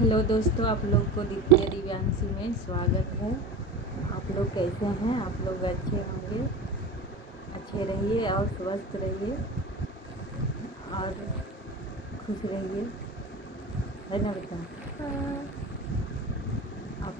Hello दोस्तों, आप लोग को दिव्या दिव्यांशी में स्वागत है। आप लोग कैसे हैं? आप लोग अच्छे होंगे, अच्छे रहिए और स्वस्थ रहिए और खुश रहिए, है ना बेटा? आप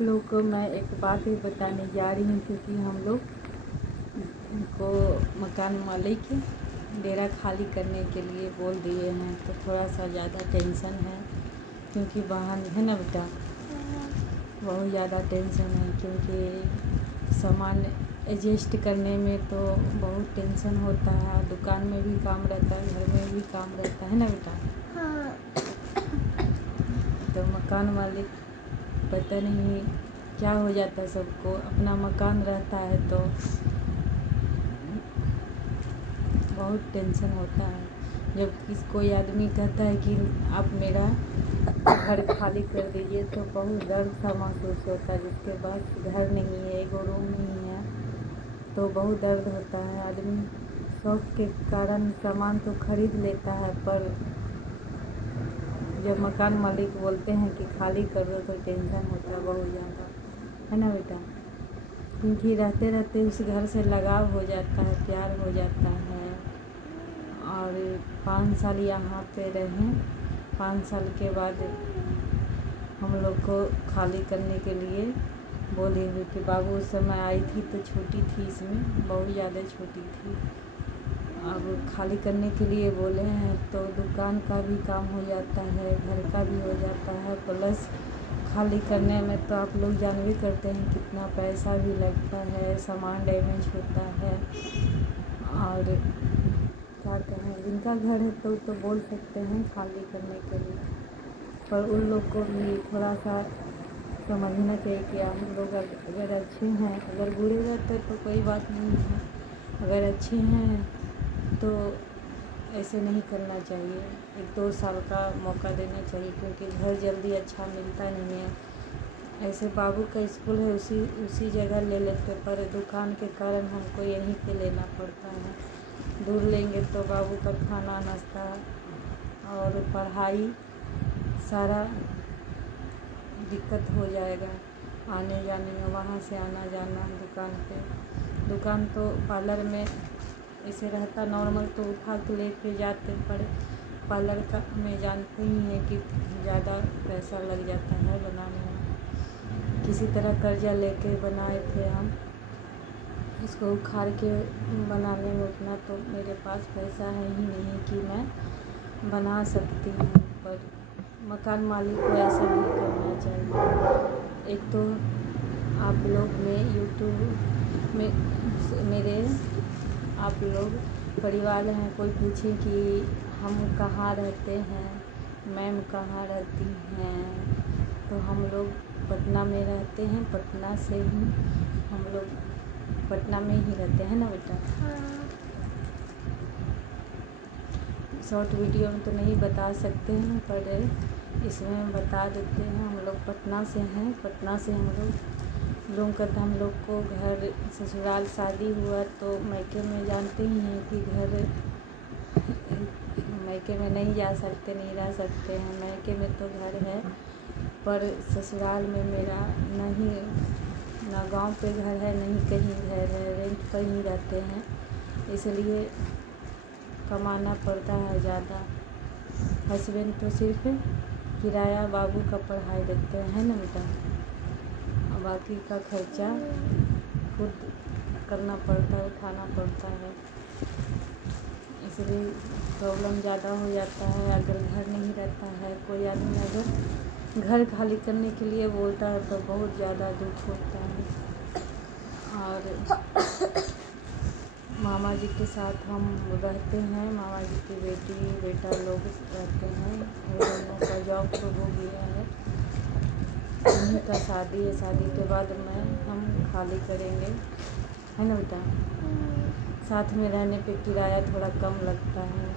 लोग को मैं एक बात ही बताने जा रही हूँ, क्योंकि हम लोग को मकान मालिक डेरा खाली करने के लिए बोल दिए हैं, तो थोड़ा सा ज़्यादा टेंशन है। क्योंकि वाहन है ना बेटा, बहुत ज़्यादा टेंशन है, क्योंकि सामान एडजस्ट करने में तो बहुत टेंशन होता है। दुकान में भी काम रहता है, घर में भी काम रहता है ना बेटा। तो मकान मालिक पता नहीं क्या हो जाता है सबको, अपना मकान रहता है तो बहुत टेंशन होता है। जब कोई आदमी कहता है कि आप मेरा घर खाली कर दीजिए, तो बहुत दर्द सा महसूस होता है। जिसके पास घर नहीं है, एगो रूम नहीं है, तो बहुत दर्द होता है। आदमी शौक के कारण सामान तो खरीद लेता है, पर जब मकान मालिक बोलते हैं कि खाली कर दो, तो टेंशन होता है बहुत ज़्यादा, है ना बेटा। क्योंकि रहते रहते उस घर से लगाव हो जाता है, प्यार हो जाता है। और 5 साल यहाँ पे रहें, 5 साल के बाद हम लोग को खाली करने के लिए बोली हुई कि बाबू उस समय आई थी तो छोटी थी, इसमें बहुत ज़्यादा छोटी थी। अब खाली करने के लिए बोले हैं, तो दुकान का भी काम हो जाता है, घर का भी हो जाता है, प्लस खाली करने में तो आप लोग जान भी करते हैं कितना पैसा भी लगता है, सामान डैमेज होता है। और क्या कहें, जिनका घर है तो बोल सकते हैं खाली करने के लिए, पर उन लोग को भी थोड़ा सा समझना चाहिए कि आप लोग अगर अच्छे हैं, अगर बुरे रहते तो कोई बात नहीं है, अगर अच्छे हैं तो ऐसे नहीं करना चाहिए। 1-2 साल का मौका देना चाहिए, क्योंकि घर जल्दी अच्छा मिलता नहीं है। ऐसे बाबू का स्कूल है, उसी जगह ले लेते, पर दुकान के कारण हमको यहीं पे लेना पड़ता है। दूर लेंगे तो बाबू का खाना, नाश्ता और पढ़ाई सारा दिक्कत हो जाएगा, आने जाने में, वहाँ से आना जाना दुकान तो पार्लर में ऐसे रहता नॉर्मल तो उठा के लेके जाते, पर पार्लर का में जानते ही हैं कि ज़्यादा पैसा लग जाता है बनाने में। किसी तरह कर्जा लेके बनाए थे हम, इसको उखाड़ के बनाने में उतना तो मेरे पास पैसा है ही नहीं कि मैं बना सकती हूँ। पर मकान मालिक को ऐसा नहीं करना चाहिए। एक तो आप लोग में यूट्यूब में मेरे आप लोग परिवार हैं, कोई पूछे कि हम कहाँ रहते हैं, मैम कहाँ रहती हैं, तो हम लोग पटना में रहते हैं। पटना से ही हम लोग पटना में ही रहते हैं ना बेटा। शॉर्ट वीडियो में तो नहीं बता सकते हैं, पर इसमें बता देते हैं। हम लोग पटना से हैं, पटना से हम लोग का हम लोग को घर ससुराल शादी हुआ तो मायके में जानते ही हैं कि घर मायके में नहीं जा सकते, नहीं रह सकते हैं। मायके में तो घर है, पर ससुराल में मेरा नहीं, ना गांव पे घर है, नहीं कहीं घर है, रेंट पर ही रहते हैं, इसलिए कमाना पड़ता है ज़्यादा। हस्बैंड तो सिर्फ किराया, बाबू का पढ़ाई देते हैं ना बेटा, और बाकी का खर्चा खुद करना पड़ता है, उठाना पड़ता है, इसलिए प्रॉब्लम ज़्यादा हो जाता है। अगर घर नहीं रहता है, कोई आदमी अगर घर खाली करने के लिए बोलता है तो बहुत ज़्यादा दुख होता है। और मामा जी के साथ हम रहते हैं, मामा जी की बेटी बेटा लोग रहते हैं। वो दोनों का जॉब तो हो गया है, उन्हीं का शादी है। शादी के बाद हम खाली करेंगे, है ना बेटा। साथ में रहने पे किराया थोड़ा कम लगता है।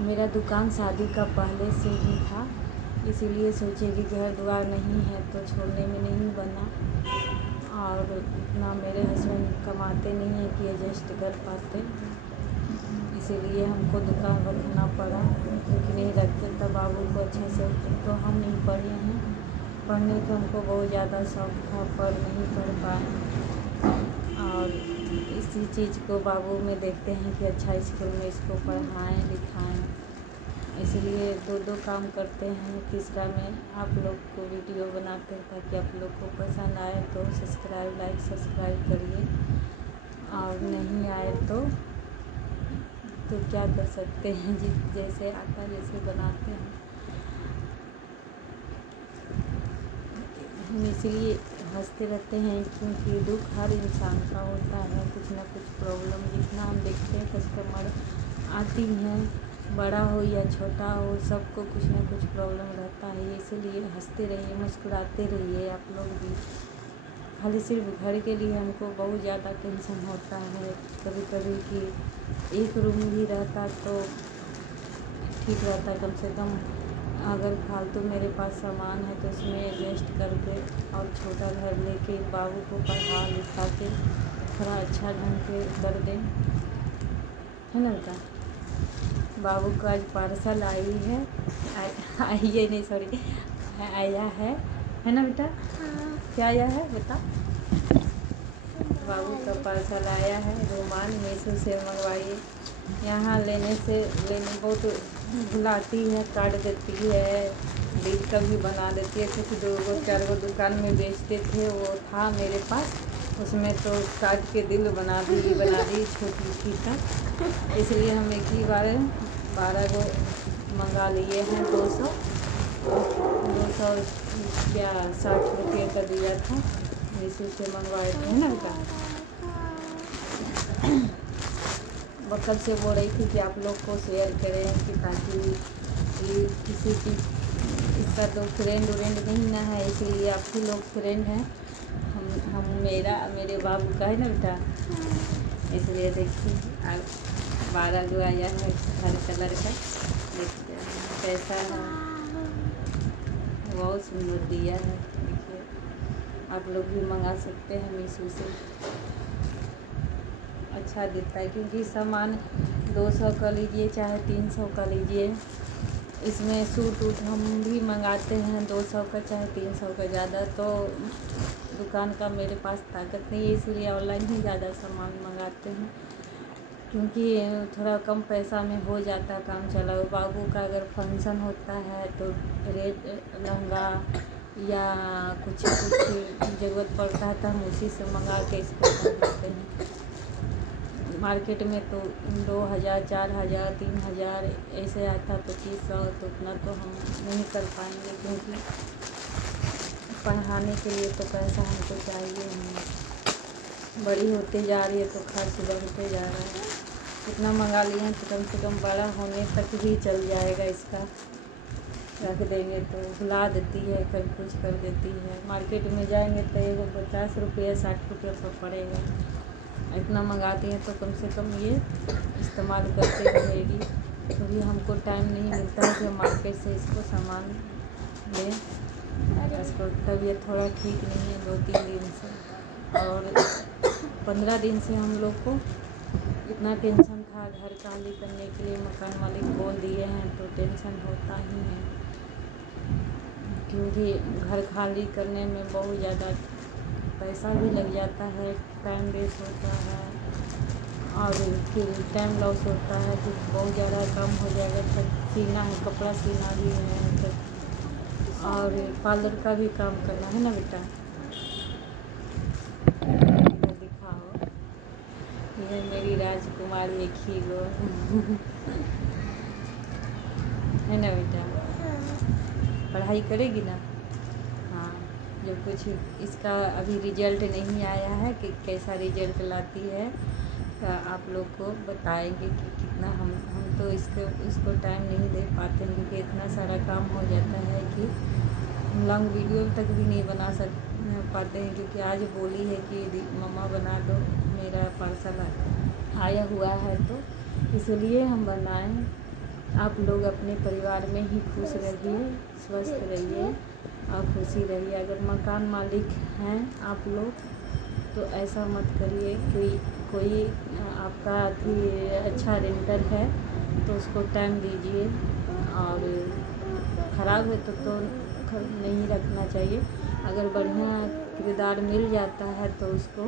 मेरा दुकान शादी का पहले से ही था, इसीलिए सोचे कि घर द्वार नहीं है तो छोड़ने में नहीं बना। और इतना मेरे हस्बैंड कमाते नहीं हैं कि एडजस्ट कर पाते, इसीलिए हमको दुकान रखना पड़ा, क्योंकि नहीं रखते तब बाबू को अच्छे से। तो हम नहीं पढ़े हैं, पढ़ने का हमको बहुत ज़्यादा शौक था पर नहीं पढ़ पाए, और इसी चीज़ को बाबू में देखते हैं कि अच्छा स्कूल में इसको पढ़ाएं लिखाएं, इसलिए दो काम करते हैं। तीसरा में आप लोग को वीडियो बनाते हैं ताकि आप लोग को पसंद आए तो लाइक सब्सक्राइब करिए, और नहीं आए तो क्या कर सकते हैं, जैसे आता जैसे बनाते हैं। हम इसलिए हंसते रहते हैं क्योंकि दुख हर इंसान का होता है, कुछ ना कुछ प्रॉब्लम। जितना हम देखते हैं कस्टमर आती हैं, बड़ा हो या छोटा हो, सबको कुछ ना कुछ प्रॉब्लम रहता है, इसीलिए हंसते रहिए, मुस्कुराते रहिए आप लोग भी। खाली सिर्फ घर के लिए हमको बहुत ज़्यादा टेंशन होता है कभी कभी कि एक रूम भी रहता तो ठीक रहता, कम से कम अगर फालतू मेरे पास सामान है तो उसमें एडजस्ट करके और छोटा घर लेके बाबू को पढ़ा लिखा के थोड़ा अच्छा ढंग के कर दें, है ना बेटा। बाबू को आज पार्सल आई है, आया है ना बेटा। क्या आया है बेटा? बाबू का पार्सल आया है, रुमाल मीशो से मंगवाइए। यहाँ लेने बहुत बुलाती है, काट देती है, दिल का भी बना देती है, क्योंकि 2-4 दुकान में बेचते थे, वो था मेरे पास, उसमें तो काट के दिल बना दी छोटी तक। इसलिए हम एक ही बार 12 गो मंगा लिए हैं। 200 क्या 60 रुपये का दिया था, मीशो से मंगवाए थे ना बेटा। कब से बोल रही थी कि आप लोग को शेयर करें कि ताकि किसी की इसका तो फ्रेंड नहीं ना है, इसीलिए आप ही लोग फ्रेंड हैं। हम मेरे बाबू का है ना बेटा, इसलिए देखिए 12 गो आया है हर कलर का, देखते हैं कैसा है, बहुत सुंदर दिया है। देखिए आप लोग भी मंगा सकते हैं मीशो से, अच्छा देता है, क्योंकि सामान 200 का लीजिए चाहे 300 का लीजिए, इसमें सूट हम भी मंगाते हैं 200 का चाहे 300 का। ज़्यादा तो दुकान का मेरे पास ताकत नहीं है, इसीलिए ऑनलाइन ही ज़्यादा सामान मंगाते हैं, क्योंकि थोड़ा कम पैसा में हो जाता है काम चला। बाबू का अगर फंक्शन होता है तो रेड लहंगा या कुछ ज़रूरत पड़ता है तो हम उसी से मंगा के इसको कर देते हैं। मार्केट में तो 2000, 4000, 3000 ऐसे आता, 2500, तो उतना तो हम नहीं कर पाएंगे, क्योंकि पढ़ाने के लिए तो पैसा हमको चाहिए ही। बड़ी होते जा रही है तो खर्च बढ़ते जा रहा है। इतना मंगा लिए हैं तो कम से कम बड़ा होने तक भी चल जाएगा, इसका रख देंगे तो भुला देती है, कभी कुछ कर देती है। मार्केट में जाएंगे तो एगो 50 रुपये 60 रुपये पर पड़ेगा, इतना मंगाती हैं तो कम से कम ये इस्तेमाल करते रहेगी, क्योंकि हमको टाइम नहीं मिलता है कि हम मार्केट से इसको सामान लें। इसको तबीयत थोड़ा ठीक नहीं है 2-3 दिन से, और 15 दिन से हम लोग को इतना टेंशन था घर खाली करने के लिए, मकान मालिक बोल दिए हैं तो टेंशन होता ही है, क्योंकि घर खाली करने में बहुत ज़्यादा पैसा भी लग जाता है, टाइम वेस्ट होता है, और फिर टाइम लॉस होता है, फिर बहुत ज़्यादा कम हो जाएगा। तब सीना है, कपड़ा सीना भी है, तब और पार्लर का भी काम करना है ना बेटा। दिखाओ, ये मेरी राजकुमारी एक ही गो है ना बेटा, पढ़ाई करेगी ना। हाँ, जो कुछ इसका अभी रिजल्ट नहीं आया है कि कैसा रिजल्ट लाती है, तो आप लोग को बताएंगे कि कितना हम तो इसको टाइम नहीं दे पाते हैं, क्योंकि इतना सारा काम हो जाता है कि हम लॉन्ग वीडियो तक भी नहीं बना पाते हैं, क्योंकि आज बोली है कि मम्मा बना दो, मेरा पार्सल आया हुआ है, तो इसलिए हम बनाएं। आप लोग अपने परिवार में ही खुश रहिए, स्वस्थ रहिए और खुशी रहिए। अगर मकान मालिक हैं आप लोग तो ऐसा मत करिए कि कोई आपका अच्छा रेंटर है तो उसको टाइम दीजिए, और ख़राब है तो नहीं रखना चाहिए। अगर बढ़िया किरदार मिल जाता है तो उसको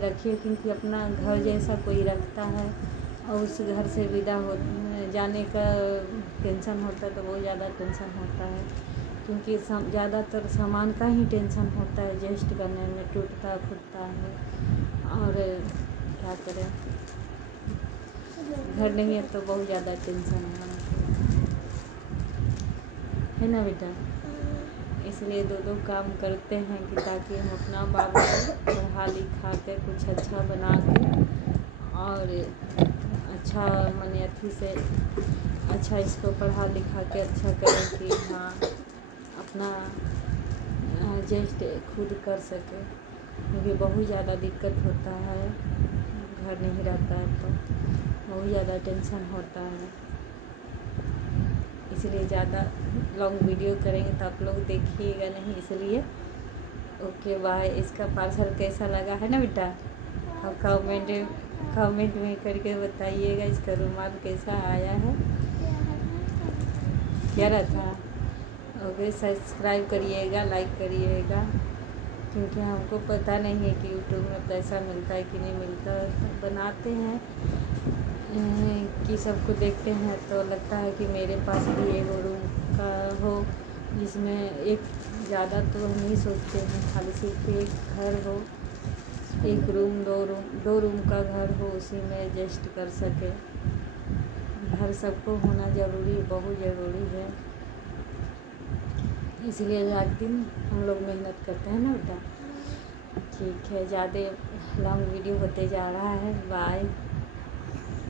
रखिए, क्योंकि अपना घर जैसा कोई रखता है और उस घर से विदा हो जाने का टेंशन होता है तो बहुत ज़्यादा टेंशन होता है, क्योंकि ज़्यादातर सामान का ही टेंशन होता है एडजस्ट करने में, टूटता फूटता है। और क्या करें, घर नहीं है तो बहुत ज़्यादा टेंशन है ना बेटा। इसलिए दो काम करते हैं कि ताकि हम अपना बाबू को पढ़ा लिखा के कुछ अच्छा बना के और अच्छा मने अथी से अच्छा इसको पढ़ा लिखा के अच्छा करें कि हाँ अपना एडजस्ट खुद कर सके, क्योंकि बहुत ज़्यादा दिक्कत होता है, घर नहीं रहता है तो बहुत ज़्यादा टेंशन होता है। इसलिए ज़्यादा लॉन्ग वीडियो करेंगे तो आप लोग देखिएगा नहीं, इसलिए ओके बाय। इसका पार्सल कैसा लगा है ना बेटा, और कमेंट में करके बताइएगा इसका रुमाल कैसा आया है, क्या रहा। ओके, सब्सक्राइब करिएगा, लाइक करिएगा, क्योंकि हमको पता नहीं है कि यूट्यूब में पैसा मिलता है कि नहीं मिलता। बनाते हैं कि सबको देखते हैं तो लगता है कि मेरे पास भी एक रूम का हो, जिसमें एक ज़्यादा तो हम नहीं सोचते हैं, खाली सिर्फ एक घर हो, एक रूम दो रूम का घर हो, उसी में एडजस्ट कर सके। घर सबको होना ज़रूरी, बहुत ज़रूरी है, इसलिए रात दिन हम लोग मेहनत करते हैं ना बेटा। ठीक है, ज़्यादा लॉन्ग वीडियो होते जा रहा है। बाय।